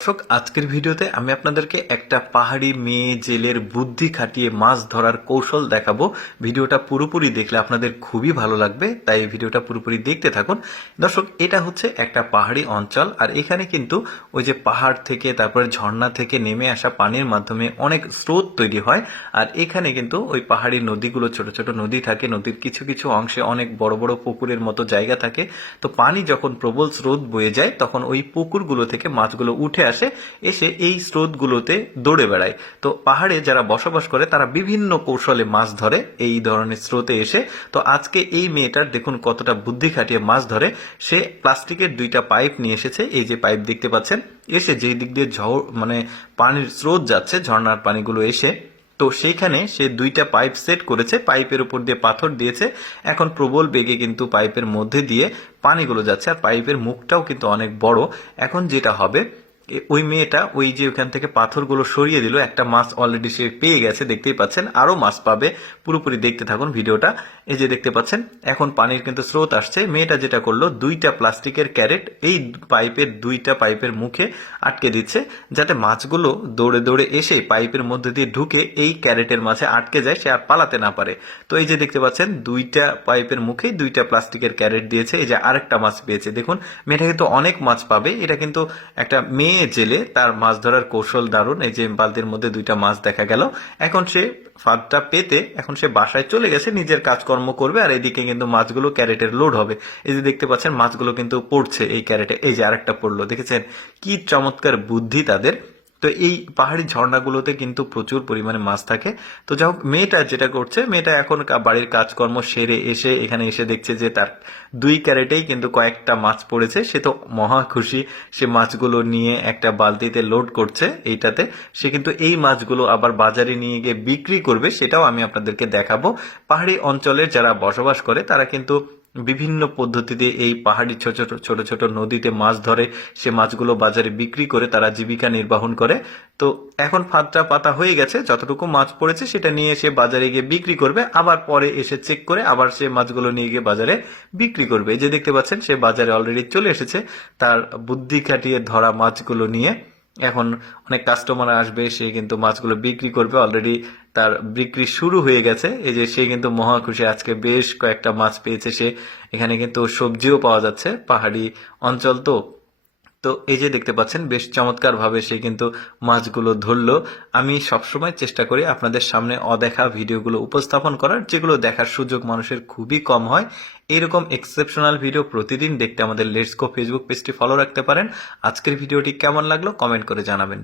দর্শক, আজকের ভিডিওতে আমি আপনাদেরকে একটা পাহাড়ি মেয়ে জেলের বুদ্ধি খাটিয়ে মাছ ধরার কৌশল দেখাবো। ভিডিওটা পুরোপুরি দেখলে আপনাদের খুবই ভালো লাগবে, তাই ভিডিওটা পুরোপুরি দেখতে থাকুন। দর্শক, এটা হচ্ছে একটা পাহাড়ি অঞ্চল, আর এখানে কিন্তু ওই যে পাহাড় থেকে তারপরে ঝর্ণা থেকে নেমে আসা পানির মাধ্যমে অনেক স্রোত তৈরি হয়। আর এখানে কিন্তু ওই পাহাড়ি নদীগুলো ছোট ছোট নদী থাকে, নদীর কিছু কিছু অংশে অনেক বড় বড় পুকুরের মতো জায়গা থাকে। তো পানি যখন প্রবল স্রোত বয়ে যায় তখন ওই পুকুরগুলো থেকে মাছগুলো উঠে আসে, এসে এই স্রোতগুলোতে দৌড়ে বেড়ায়। তো পাহাড়ে যারা বসবাস করে তারা বিভিন্ন কৌশলে মাছ ধরে এই ধরনের স্রোতে এসে। তো আজকে এই মেয়েটার দেখুন কতটা বুদ্ধি খাটিয়ে মাছ ধরে। সে প্লাস্টিকের 2টা পাইপ নিয়ে এসেছে, এই যে পাইপ দেখতে পাচ্ছেন, এসে যেই দিক দিয়ে পানির স্রোত যাচ্ছে, ঝর্ণার পানিগুলো এসে, তো সেইখানে সে 2টা পাইপ সেট করেছে, পাইপের উপর দিয়ে পাথর দিয়েছে। এখন প্রবল বেগে কিন্তু পাইপের মধ্যে দিয়ে পানিগুলো যাচ্ছে, আর পাইপের মুখটাও কিন্তু অনেক বড়। এখন যেটা হবে, ওই মেয়েটা ওই যে ওখান থেকে পাথরগুলো সরিয়ে দিল, একটা মাছ অলরেডি সে পেয়ে গেছে, দেখতেই পাচ্ছেন, আরো মাছ পাবে। পুরোপুরি দেখতে থাকুন ভিডিওটা। এই যে দেখতে পাচ্ছেন এখন পানির কিন্তু স্রোত আসছে। মেয়েটা যেটা করলো, 2টা প্লাস্টিকের ক্যারেট এই পাইপের 2টা পাইপের মুখে আটকে দিচ্ছে, যাতে মাছগুলো দৌড়ে দৌড়ে এসে পাইপের মধ্যে দিয়ে ঢুকে এই ক্যারেটের মাঝে আটকে যায়, সে আর পালাতে না পারে। তো এই যে দেখতে পাচ্ছেন 2টা পাইপের মুখে 2টা প্লাস্টিকের ক্যারেট দিয়েছে। এই যে আরেকটা মাছ পেয়েছে, দেখুন মেয়েটা কিন্তু অনেক মাছ পাবে। এটা কিন্তু একটা মেয়ে জেলে, তার মাছ ধরার কৌশল দারুণ। এই যে বালতির মধ্যে 2টা মাছ দেখা গেল। এখন সে ফাঁদটা পেতে এখন সে বাসায় চলে গেছে, নিজের কাজকর্ম করবে, আর এদিকে কিন্তু মাছগুলো ক্যারেটের লোড হবে। এই যে দেখতে পাচ্ছেন মাছগুলো কিন্তু পড়ছে এই ক্যারেটে। এই যে আরেকটা পড়লো, দেখেছেন কি চমৎকার বুদ্ধি তাদের। তো এই পাহাড়ি ঝর্ণাগুলোতে কিন্তু প্রচুর পরিমাণে মাছ থাকে। তো যাই হোক, মেয়েটা যেটা করছে, মেয়েটা এখন বাড়ির কাজকর্ম সেরে এসে এখানে এসে দেখছে যে তার 2 ক্যারেটেই কিন্তু কয়েকটা মাছ পড়েছে। সে তো মহা খুশি, সে মাছগুলো নিয়ে একটা বালতিতে লোড করছে এইটাতে। সে কিন্তু এই মাছগুলো আবার বাজারে নিয়ে গিয়ে বিক্রি করবে, সেটাও আমি আপনাদেরকে দেখাবো। পাহাড়ি অঞ্চলের যারা বসবাস করে তারা কিন্তু বিভিন্ন পদ্ধতিতে এই পাহাড়ি ছোট ছোট ছোট ছোট নদীতে মাছ ধরে, সে মাছগুলো বাজারে বিক্রি করে তারা জীবিকা নির্বাহন করে। তো এখন ফাঁদটা পাতা হয়ে গেছে, যতটুকু মাছ পড়েছে সেটা নিয়ে সে বাজারে গিয়ে বিক্রি করবে, আবার পরে এসে চেক করে আবার সে মাছগুলো নিয়ে গিয়ে বাজারে বিক্রি করবে। এই যে দেখতে পাচ্ছেন সে বাজারে অলরেডি চলে এসেছে তার বুদ্ধি খাটিয়ে ধরা মাছগুলো নিয়ে। এখন অনেক কাস্টমার আসবে, সে কিন্তু মাছগুলো বিক্রি করবে, অলরেডি তার বিক্রি শুরু হয়ে গেছে। এই যে সে কিন্তু মহা খুশি, আজকে বেশ কয়েকটা মাছ পেয়েছে সে। এখানে কিন্তু সবজিও পাওয়া যাচ্ছে, পাহাড়ি অঞ্চল তো। তো এই যে দেখতে পাচ্ছেন বেশ চমৎকার ভাবে সে কিন্তু মাছগুলো ধরলো। আমি সবসময় চেষ্টা করি আপনাদের সামনে অদেখা ভিডিওগুলো উপস্থাপন করার, যেগুলো দেখার সুযোগ মানুষের খুবই কম হয়। এরকম এক্সেপশনাল ভিডিও প্রতিদিন দেখতে আমাদের লেটস গো ফেসবুক পেজটি ফলো রাখতে পারেন। আজকের ভিডিওটি কেমন লাগলো কমেন্ট করে জানাবেন।